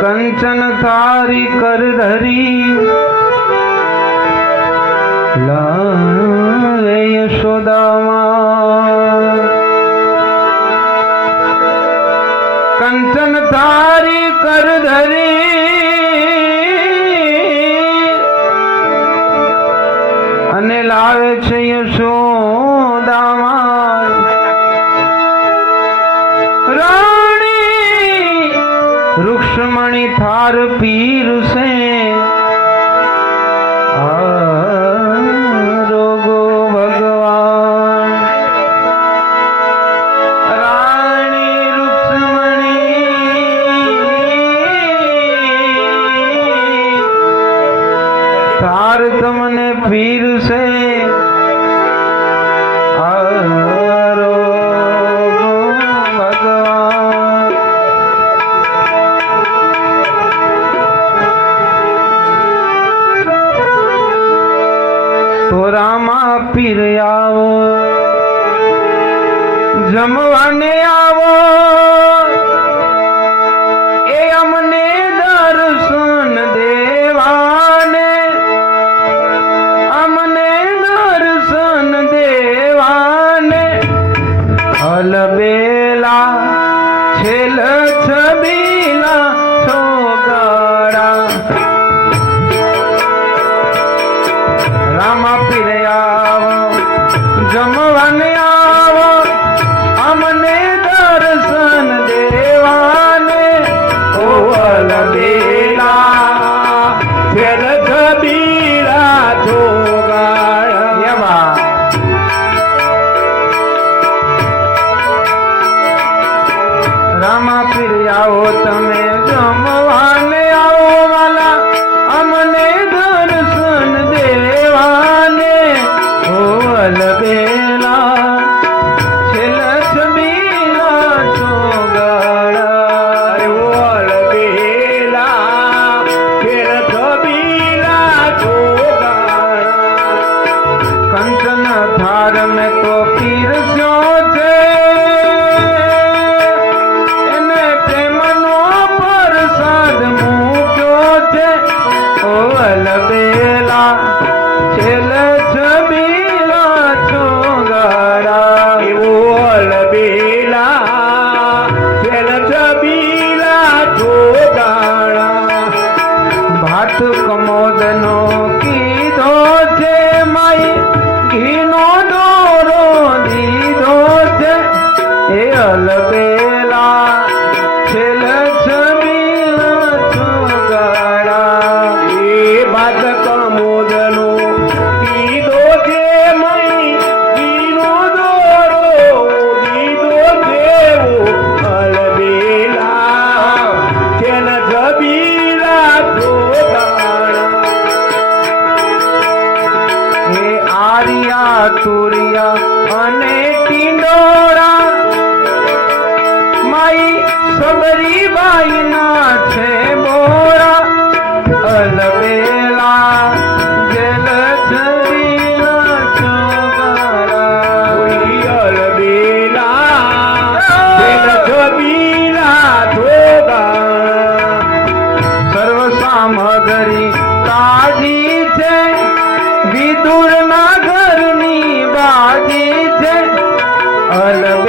કંચન તારી કર ધરી. લાવે યશોદામાં. કંચન તારી કર ધરી. અને લાવે છે યશોદામાં. રૂક્ષ્મણી થાર પીરસે રોગો ભગવાન. રાણી રૂક્ષ્મણી થાર તમને રોગો રામા પીર આવો જમવાને આવો. સબરીબાઈ ના છે મોરા અલવેલા જલ સર્વ સામગ્રી તાજી છે વિદુર ઘરની બાજી છે અલવે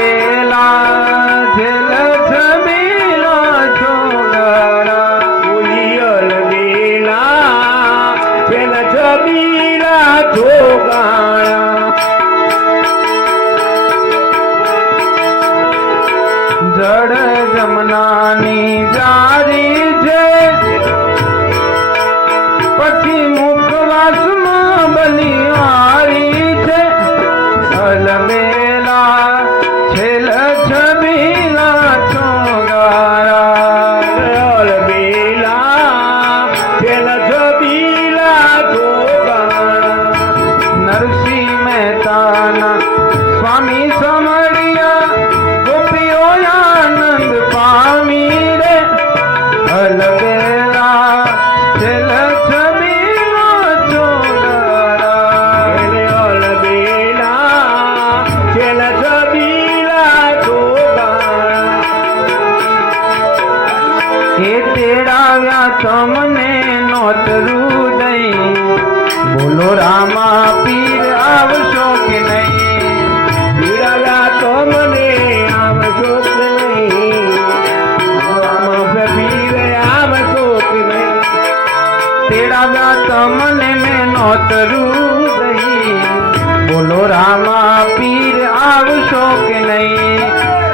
જળ જમનાની જારી છે. તમને મેં નોતરું ગઈ બોલો, રામા, પીર આવશો કે નહીં?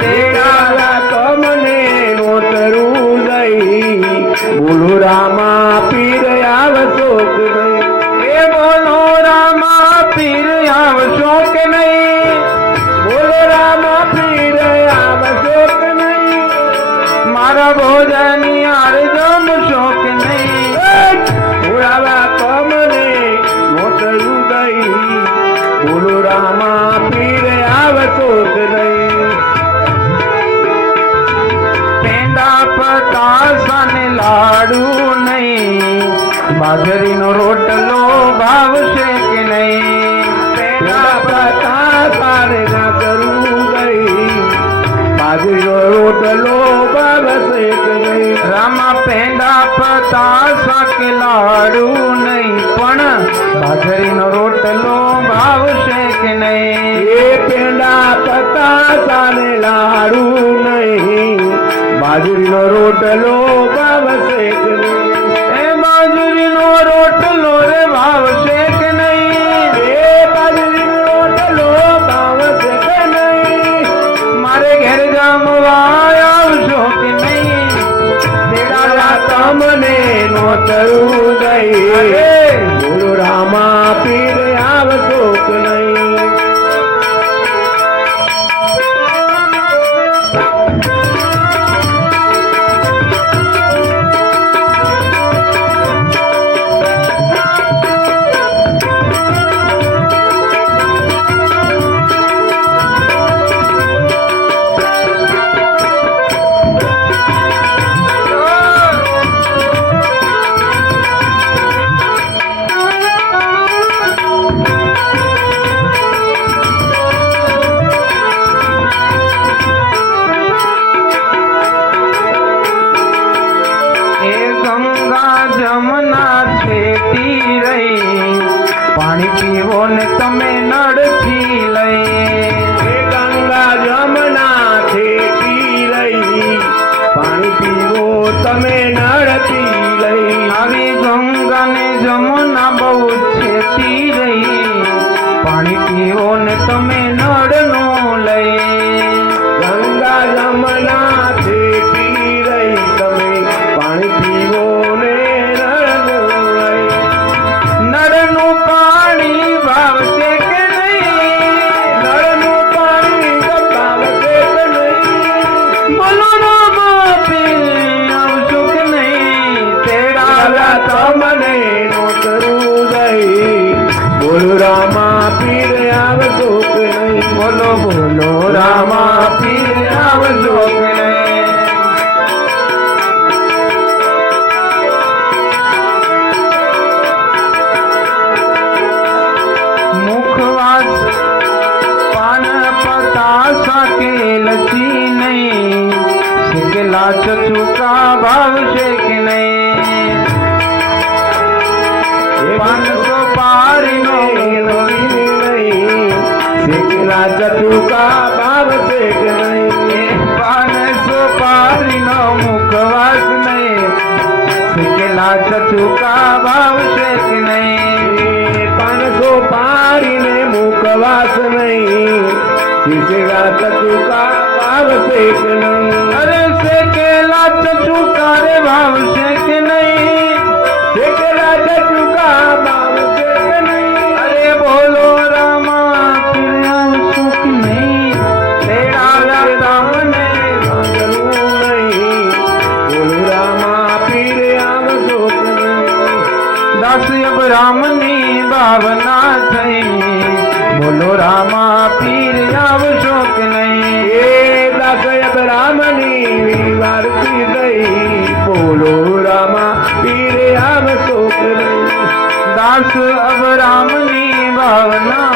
તેડાવ્યા તેડાયા તો મને નોતરું ગઈ બોલો, રામા, પીર આવશો કે નહીં? બોલો રામા પીર આવશો કે નહીં. પેંડા પતાસન લાડુ નહીં. બાજરીનો રોટલો ભાવશે કે નહીં? પેંડા પતા સારે ના કરું ગઈ. બાજરીનો રોટલો બાબસે રામા પેંડા પતા કે લાડુ નહીં, પણ બાજરીનો રોટલો ભાવશે કે નહીં? એ પેંડા પતા સાને લાડુ નહીં, બાજરીનો રોટલો ભાવશે કે નહીં? પાણી પીવો ને તમે નડથી લઈ આવ્યા તમને નોતરું દઈ બોલો રામા પીર આવશો કે નહીં. બોલો બોલો રામા પીર આવજો કે મુખવાસ શીખલા ચતુકા ભાવશે કે નહીં. પાંચસો પારીનો મુખવાસ નહીં. શીખેલા ચચુકા ભાવશે કે નહીં? પાંચસો પારીને મુખવાસ નહીં. શીખલા ચતુકા ભાવશે કે નહીં? અરે શેકેલા ચચુકા રે ભાવશે કે નહીં? શીખલા ચતુકા અબરામની ભાવના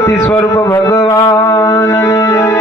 પાર્વતી સ્વરૂપ ભગવાન.